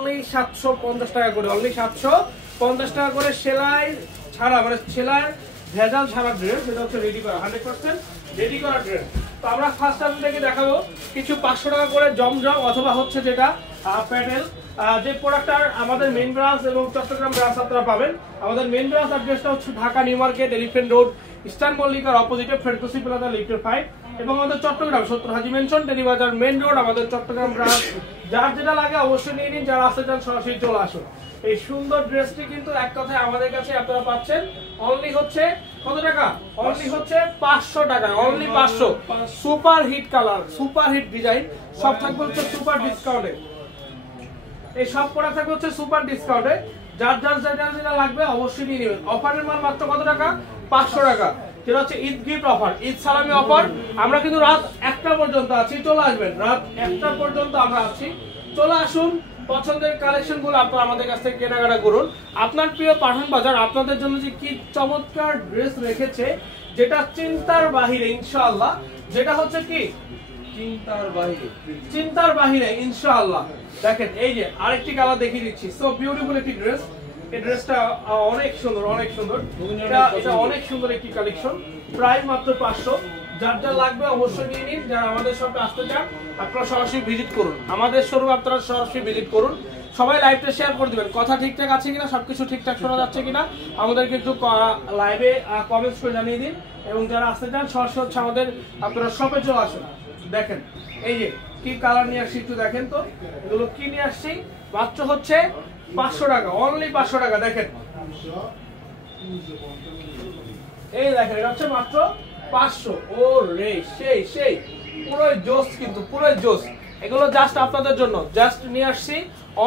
Only 750 টাকা করে, only 750 টাকা করে সেলাই ছাড়া, মানে সেলাই ভেজাল ছাড়া ড্রেস। এটা হচ্ছে রেডি করা 100% রেডি করা ড্রেস। তো আমরা ফার্স্ট টাইম থেকে দেখাবো কিছু 500 টাকা করে জমজম অথবা হচ্ছে যেটা প্যাডেল, যে প্রোডাক্টটা আমাদের মেইন ব্রাঞ্চ এবং চট্টগ্রাম ব্রাঞ্চ আপনারা পাবেন। আমাদের মেইন ব্রাঞ্চ অ্যাড্রেসটা হচ্ছে Dhaka new market, elephant road, eastern মল্লিকার অপোজিটে ফেরদৌসি প্লাজা লিফটের 5। এবং আমাদের Chattogram 70 Haji mansion Terribazar main road, আমাদের চট্টগ্রাম ব্রাঞ্চ। যার যেটা লাগে অবশ্যই নিয়ে নিন, যারা আসতে চান সরাসরি চলে আসুন। এই সুন্দর ড্রেসটি কিন্তু এক কথায় আমাদের কাছে আপনারা পাচ্ছেন অনলি হচ্ছে কত টাকা? অনলি হচ্ছে 500 টাকা, only 500। Super hit colour, super hit design, সব থাকবে হচ্ছে সুপার ডিসকাউন্টে। এই সব প্রোডাক্ট থাকবে হচ্ছে সুপার ডিসকাউন্টে। যার যেটা লাগবে অবশ্যই নিয়ে নেবেন। অফারের মাল মাত্র কত টাকা? 500 টাকা। যেটা হচ্ছে ঈদ গিফট অফার, ঈদ সালামি অফার। আমরা কিন্তু রাত 1টা পর্যন্ত আছি, চলে আসবেন। রাত 1টা পর্যন্ত আমরা আছি, চলে আসুন। পছন্দের কালেকশন গুলো আপনারা আমাদের কাছ থেকে কেনাকাটা করুন। আপনার প্রিয় পাঠান বাজার আপনাদের জন্য যে কি চমৎকার ড্রেস রেখেছে, যেটা চিন্তার বাহিরে ইনশাআল্লাহ, যেটা হচ্ছে কি চিন্তার বাহিরে ইনশাআল্লাহ। দেখেন এই যে আরেকটি কালার দেখিয়ে দিচ্ছি, সো বিউটিফুল একটি ড্রেস। এই ড্রেসটা অনেক সুন্দর, অনেক সুন্দর। এটা অনেক সুন্দর একটি কালেকশন, প্রাইস মাত্র 500। যার যা লাগবে অবশ্যই নিয়ে নিন। যারা আমাদের শপে আসতে চান আপনারা সরাসরি ভিজিট করুন, আমাদের শোরুম আপনারা সরাসরি ভিজিট করুন। সবাই লাইভটা শেয়ার করে দিবেন, কথা ঠিকঠাক আছে কিনা, সবকিছু ঠিকঠাক শোনা যাচ্ছে কিনা আমাদেরকে একটু লাইভে কমেন্টস করে জানিয়ে দিন। এবং যারা আসতে চান সরাসরি হচ্ছে আমাদের আপনারা শপে চলে আসুন। দেখেন এই যে কি কালার নিয়ে আসছি, একটু দেখেন তো এগুলো কি নিয়ে আসছি। মাত্র হচ্ছে 500 টাকা, অনলি 500 টাকা। দেখেন এই দেখেন, এটা হচ্ছে মাত্র 500। ও রে, সেই সেই পুরো জোস, কিন্তু পুরো জোস। এগুলো জাস্ট আপনাদের জন্য জাস্ট নিয়ে আসছি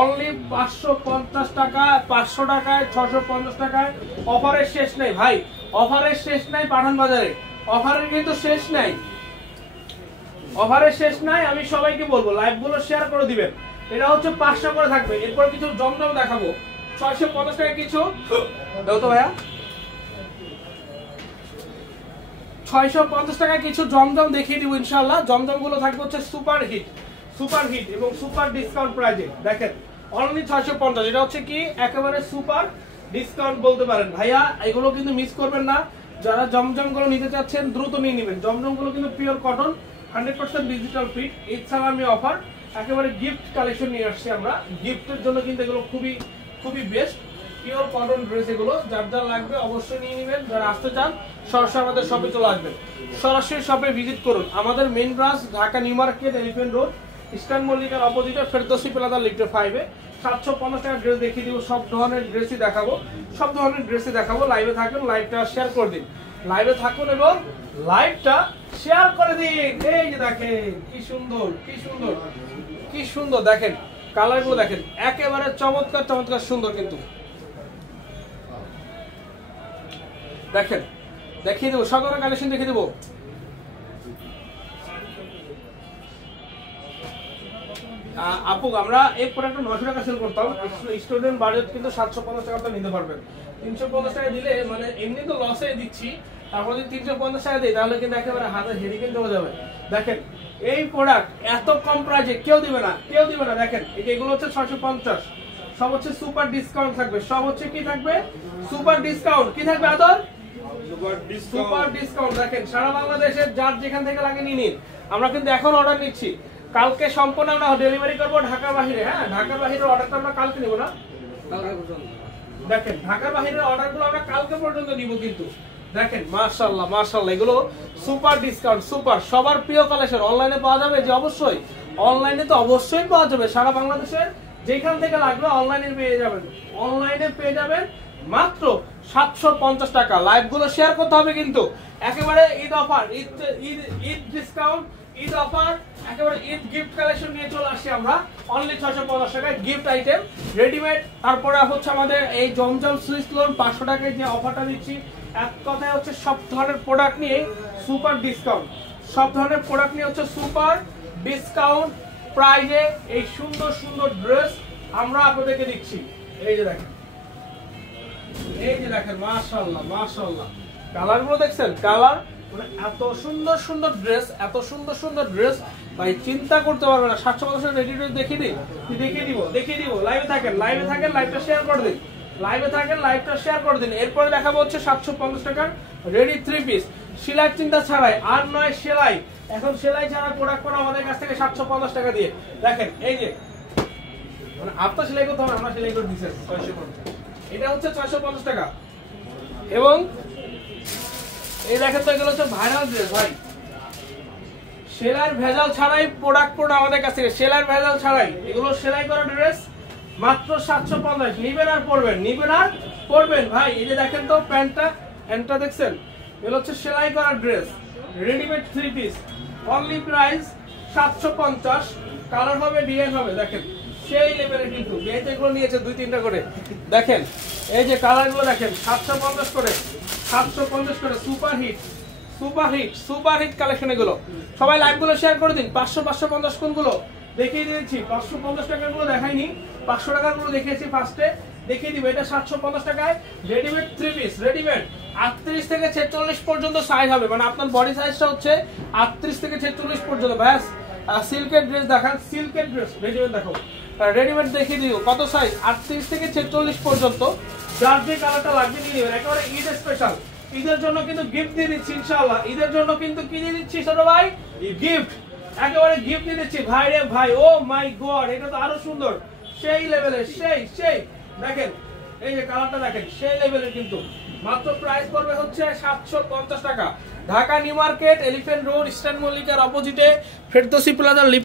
অনলি 550 টাকা, 500 টাকায়, 650 টাকায়। অফারের শেষ নেই ভাই, অফারের শেষ নাই পাঠান বাজারে, অফারের কিন্তু শেষ নাই, অফারের শেষ নাই। আমি সবাইকে বলবো লাইভ গুলো শেয়ার করে দিবেন। এটা হচ্ছে 500 করে থাকবে। এরপর কিছু জমজম দেখাবো 650 টাকা কিছু দাও তো ভাইয়া। 650 টাকা কিছু জমজম দেখিয়ে দিব ইনশাআল্লাহ। জমজম গুলো থাকবে হচ্ছে সুপার হিট, সুপার হিট এবং সুপার ডিসকাউন্ট প্রাইজে। দেখেন অনলি 650। এটা হচ্ছে কি একেবারে সুপার ডিসকাউন্ট বলতে পারেন ভাইয়া। এগুলো কিন্তু মিস করবেন না। যারা জমজম গুলো নিতে চাচ্ছেন দ্রুত নিয়ে নেবেন। জমজম গুলো কিন্তু pure cotton, 100% digital fit. Eid সালামি অফার, একেবারে গিফট কালেকশন নিয়ে আসছি আমরা। গিফটের জন্য কিন্তু এগুলো খুবই খুবই বেস্ট, পিওর কটন ড্রেস এগুলো। যার যা লাগবে অবশ্যই নিয়ে নেবেন। যারা আসতে চান সরাসরি আমাদের শপে চলে আসবেন, সরাসরি শপে ভিজিট করুন। আমাদের main branch Dhaka new market, elephant road, eastern মল্লিকার অপোজিটে ফেরদৌসি প্লাজা লিফটের 5-এ। 750 টাকা ড্রেস দেখিয়ে দিব, সব ধরনের ড্রেসই দেখাবো, সব ধরনের ড্রেসই দেখাবো। লাইভে থাকুন, লাইভটা শেয়ার করে দিন, লাইভে থাকুন এবং লাইভটা শেয়ার করে দিন। এই যে দেখেন কি সুন্দর, কি সুন্দর, কি সুন্দর। দেখেন কালারগুলো দেখেন, একেবারে চমৎকার চমৎকার সুন্দর। কিন্তু দেখেন দেখিয়ে দেবো, সব ধরনের কালেকশন দেখিয়ে দেবো। আপু আমরা এই প্রোডাক্টটা 900 টাকা সেল করতাম, স্টুডেন্ট বাজেট কিন্তু 750 টাকা নিতে পারবেন। 350 টাকা দিলে মানে এমনি তো লসে দিচ্ছি, তারপর যদি 350 টাকা দিই তাহলে কিন্তু একেবারে হাতে হেরিকেন চলে যাবে। দেখেন এই প্রোডাক্ট এত কম প্রাইসে কেউ দিবে না, কেউ দিবে না। দেখেন এই যে এগুলো হচ্ছে 650, সব হচ্ছে সুপার ডিসকাউন্ট থাকবে, সব হচ্ছে কি থাকবে? Super discount. কি থাকবে আদর? Super discount. দেখেন সারা বাংলাদেশের যার যেখান থেকে লাগে নিয়ে নিন। আমরা কিন্তু এখন অর্ডার নিচ্ছি, কালকে সম্পূর্ণ আমরা ডেলিভারি করবো ঢাকার বাহিরে। হ্যাঁ, ঢাকার বাহিরের অর্ডারটা আমরা কালকে নিব না, দেখেন ঢাকার বাহিরের অর্ডারগুলো আমরা কালকে পর্যন্ত নিব কিন্তু। দেখেন মাশাআল্লাহ মাশাআল্লাহ, এগুলো সুপার ডিসকাউন্ট, সুপার। সবার প্রিয় কালেকশন অনলাইনে পাওয়া যাবে যে, অবশ্যই অনলাইনে তো অবশ্যই পাওয়া যাবে। সারা বাংলাদেশের যেখান থেকে লাগবে অনলাইনে পেয়ে যাবেন, অনলাইনে পেয়ে যাবেন মাত্র 750 টাকা। লাইভ গুলো শেয়ার করতে হবে কিন্তু। একেবারে Eid offer, Eid discount, Eid offer, একেবারে ঈদ গিফট কালেকশন নিয়ে চলে আসছি আমরা অনলি 650 টাকায়। Gift item readymade. তারপরে হচ্ছে আমাদের এই জমজম সুইস লোন 500 টাকায় যে অফারটা দিচ্ছি, এক কথায় হচ্ছে সব ধরনের প্রোডাক্ট নিয়ে সুপার ডিসকাউন্ট, সব ধরনের প্রোডাক্ট নিয়ে হচ্ছে সুপার ডিসকাউন্ট প্রাইজে এই সুন্দর সুন্দর ড্রেস আমরা আপনাদেরকে দিচ্ছি। এই যে দেখেন, এই যে দেখেন মাশাআল্লাহ মাশাআল্লাহ, কালার গুলো দেখছেন? কালার মানে এত সুন্দর সুন্দর ড্রেস, এত সুন্দর সুন্দর ড্রেস ভাই চিন্তা করতে পারবে না। 750 রেডি টু দেখিয়ে দিই, দেখিয়ে দিব। লাইভে থাকেন, লাইভটা শেয়ার করে দিন, লাইভটা শেয়ার করে দিন। এরপরে দেখাবো হচ্ছে 750 টাকার রেডি 3 পিস, সেলাই চিন্তা ছাড়াই, আর নয় সেলাই। এখন সেলাই ছাড়া প্রোডাক্ট করা আমাদের কাছ থেকে 750 টাকা দিয়ে। দেখেন এই যে মানে আপনার সেলাই করতে হবে, আমরা সেলাই করে দিচ্ছি 650, এটা হচ্ছে 650 টাকা। এবং এই দেখেন তো এগুলো হচ্ছে ভাইরাল ড্রেস ভাই, সেলাইয়ের ভেজাল ছাড়াই প্রোডাক্ট আমাদের কাছ থেকে, সেলাইয়ের ভেজাল ছাড়াই এগুলো সেলাই করা ড্রেস মাত্র 750। নিবেন আর পরবেন ভাই। এই যে দেখেন তো প্যান্টটা দেখছেন, এগুলো হচ্ছে সেলাই করা dress, readymade 3 piece, only price 750। Colour হবে, ডিজাইন হবে, দেখেন সেই লেভেলের কিন্তু বিয়েতে এগুলো নিয়েছে 2-3টা করে। দেখেন এই যে কালারগুলো দেখেন, 750 করে, 750 করে। সুপার হিট কালেকশন এগুলো। সবাই লাইভগুলো শেয়ার করে দিন। 550 কোনগুলো দেখিয়ে দিয়েছি, 550 টাকার গুলো দেখাইনি, 500 টাকার গুলো দেখিয়েছি ফার্স্টে, দেখিয়ে দিব। এটা 750 টাকায় রেডিমেড 3 পিস, রেডিমেড 38 থেকে 46 পর্যন্ত সাইজ হবে, মানে আপনার বডি সাইজটা হচ্ছে 38 থেকে 46 পর্যন্ত। ব্যাস সিল্কের ড্রেস দেখান, সিল্কের ড্রেস রেডিমেড দেখো, রেডিমেড দেখিয়ে দিও কত সাইজ, 38 থেকে 46 পর্যন্ত। যার যে কালারটা লাগবে নিয়ে নেবেন, একেবারে ঈদ স্পেশাল। ঈদের জন্য কিন্তু গিফট দিয়ে দিচ্ছি ইনশাআল্লাহ, ঈদের জন্য কিন্তু কি দিয়ে দিচ্ছি ছোট ভাই, গিফট, একেবারে গিফট দিয়ে দিচ্ছি ভাই রে ভাই। ও মাই গড, এটা তো আরো সুন্দর, সেই লেভেলের, সেই দেখেন এই যে কালারটা দেখেন, সেই লেভেলের কিন্তু। মাত্র প্রাইস পড়বে হচ্ছে 750 টাকা। Dhaka new market, elephant road, eastern মল্লিকার অপোজিটে ফেরদৌসি প্লাজা।